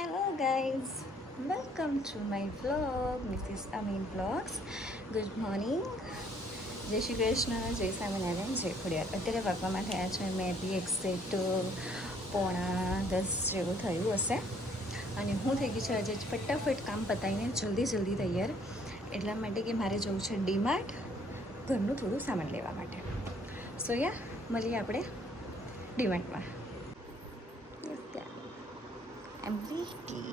Hello guys, welcome to my vlog, Mrs. Amin Vlogs. Good morning. જય શ્રી કૃષ્ણ, જય સ્વામિનારાયણ, જય ખોડિયાર. અત્યારે વાગવામાં થયા છે મેં બી એક્ઝેક્ટ 9:45 જેવું થયું હશે અને હું થઈ ગઈ છું આજે ફટાફટ કામ પતાવીને જલ્દી તૈયાર એટલા માટે કે મારે જવું છે ડીમાર્ટ ઘરનું થોડું સામાન લેવા માટે. સો મળીએ આપણે ડીમાર્ટમાં. I'm ready.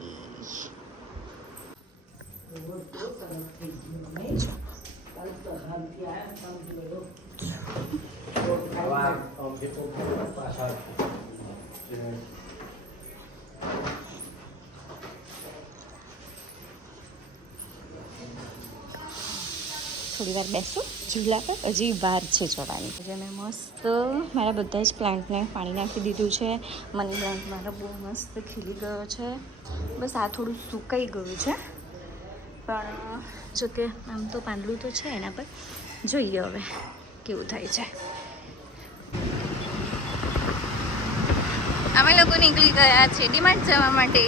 થોડી વાર બેસો ઝૂલા પર, હજી વાર છે જવાની. મેં મસ્ત મારા બધા જ પ્લાન્ટને પાણી નાખી દીધું છે. મની પ્લાન્ટ મારો બહુ મસ્ત ખીલી ગયો છે. બસ આ થોડું સુકાઈ ગયું છે, પણ જોકે આમ તો પાંદડું તો છે એના પર. જોઈએ હવે કેવું થાય છે. અમે લોકો નીકળી ગયા છે ડીમાર્ટ જવા માટે.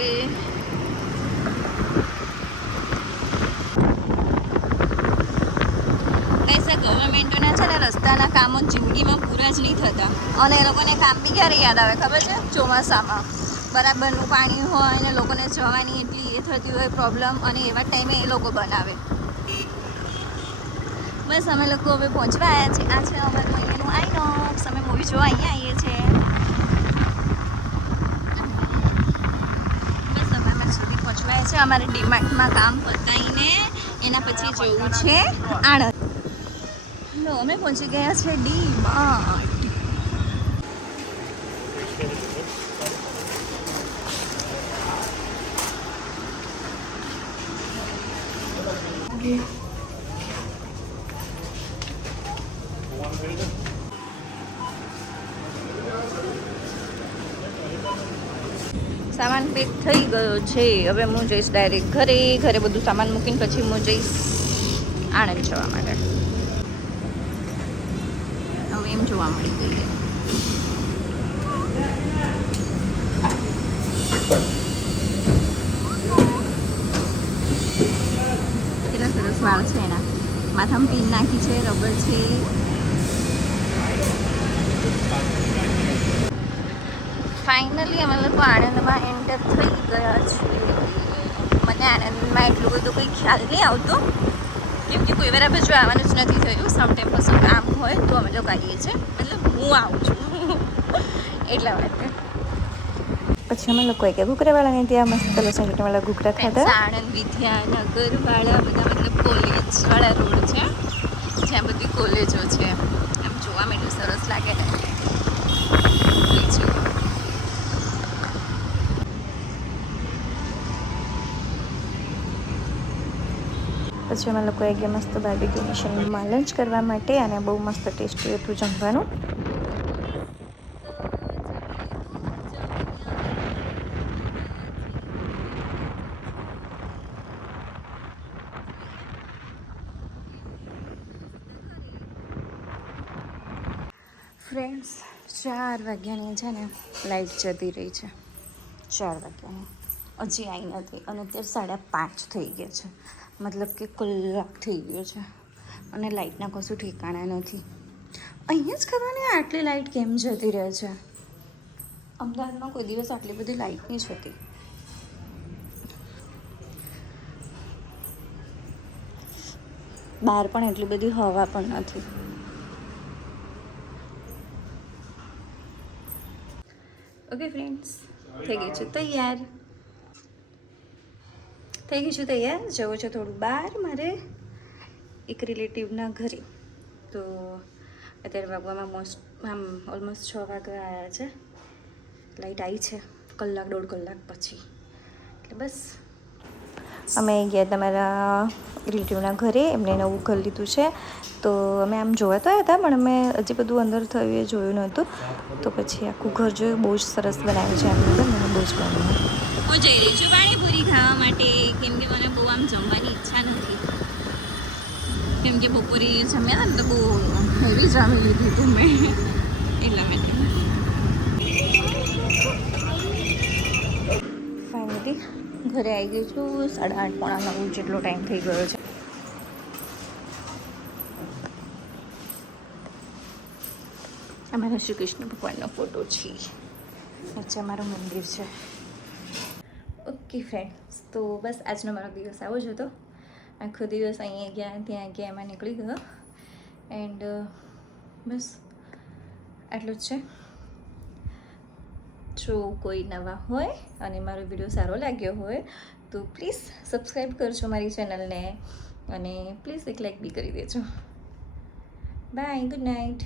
ગવર્મેન્ટોના છે ને રસ્તાના કામો જિંદગીમાં પૂરા જ નહીં થતા, અને એ લોકોને કામ બી ક્યારે યાદ આવે ખબર છે? ચોમાસામાં બરાબરનું પાણી હોય અને લોકોને જવાની એટલી એ થતી હોય પ્રોબ્લેમ, અને એવા ટાઈમે એ લોકો બનાવે. બસ અમે લોકો હવે પહોંચવા આવ્યા છીએ. આ છે અમારું અહીંયાનું આઈનોક્સ. અમે મૂવી જોવા અહીંયા આવીએ છીએ. બસ હવે અમે સુધી પહોંચવા આવ્યા છીએ. અમારે ડીમાર્ટમાં કામ પતાવીને એના પછી જવું છે આણંદ. અમે પહોંચી ગયા છે ડીમાર્ટ. સામાન પેક થઈ ગયો છે. હવે હું જઈશ ડાયરેક્ટ ઘરે બધું સામાન મૂકીને પછી હું જઈશ આણંદ જવા માટે. એમ જોવા મળી ગઈ. કેટલા સરસ વાળ છે એના. માથામાં પિન નાખી છે, રબર છે. ફાઇનલી અમે લોકો આણંદમાં એન્ટર થઈ ગયા છીએ. મને આણંદમાં એટલું બધું કંઈ ખ્યાલ નહીં આવતો, કેમ કે કોઈ વાર આપણે જો આવવાનું જ નથી થયું. સમ ટાઈમ કશું કામ હોય તો અમે લોકો આવીએ છીએ, મતલબ હું આવું છું એટલા માટે. પછી અમે લોકોએ કે ઘૂઘરાવાળાને ત્યાં મસ્ત લસણવાળા ઘૂઘરા ખાધા. આણંદ વિદ્યાનગરવાળા બધા મતલબ કોલેજવાળા રોડ છે, જ્યાં બધી કોલેજો છે. આમ જોવામાં એટલું સરસ લાગે ને. પછી અમે લોકોએ ગયા મસ્ત બાર્બીક્યુ નેશનમાં લંચ કરવા માટે, અને બહુ મસ્ત ટેસ્ટી હતું જમવાનું. ફ્રેન્ડ્સ, 4 વાગ્યાની છે ને લાઇટ જતી રહી છે. 4 વાગ્યાની હજી આવી નથી, અને અત્યારે 5:30 થઈ ગયા છે. મતલબ કે કલાક થઈ ગયો છે, અને લાઇટના કશું ઠેકાણા નથી. અહીંયા જ ખબર નહીં આટલી લાઇટ કેમ જતી રહે છે. અમદાવાદમાં કોઈ દિવસ આટલી બધી લાઇટ નહીં જતી. બહાર પણ એટલી બધી હવા પણ નથી. ઓકે ફ્રેન્ડ્સ, થઈ ગઈ છું તૈયાર. જવું છે થોડું બહાર મારે એક રિલેટિવના ઘરે. તો અત્યારે વાગવામાં ઓલમોસ્ટ 6 વાગ્યા આવ્યા છે. લાઇટ આવી છે 1-1.5 કલાક પછી. એટલે બસ અમે ગયા તમારા રિલેટિવના ઘરે. એમને નવું ઘર લીધું છે, તો અમે આમ જોવા તો આવ્યા હતા, પણ અમે હજી બધું અંદર થયું એ જોયું નહોતું. તો પછી આખું ઘર જોયું. બહુ જ સરસ બનાવ્યું છે એમનું ઘર. મને બહુ જ ગમ્યું. હું જઈ રહી છું પાણીપુરી ખાવા માટે, કેમ કે મને બહુ આમ જમવાની ઈચ્છા નથી. કેમ કે બપોરે જમ્યા ને તો બહુ હેવી જામી લીધું હતું મેં, એટલા માટે. ફાઇનલી ઘરે આવી ગઈ છું 8:30 પોણા 9 જેટલો ટાઈમ થઈ ગયો છે. અમારા શ્રી કૃષ્ણ ભગવાનનો ફોટો છે. વચ્ચે અમારું મંદિર છે. ઓકે ફ્રેન્ડ્સ, તો બસ આજનો મારો દિવસ આવો જ હતો. આખો દિવસ અહીંયા ગયા ત્યાં ગયા એમાં નીકળી ગયો. એન્ડ બસ આટલું જ છે. જો કોઈ નવા હોય અને મારો વિડીયો સારો લાગ્યો હોય તો પ્લીઝ સબસ્ક્રાઈબ કરજો મારી ચેનલને અને પ્લીઝ એક લાઈક બી કરી દેજો. Bye, good night.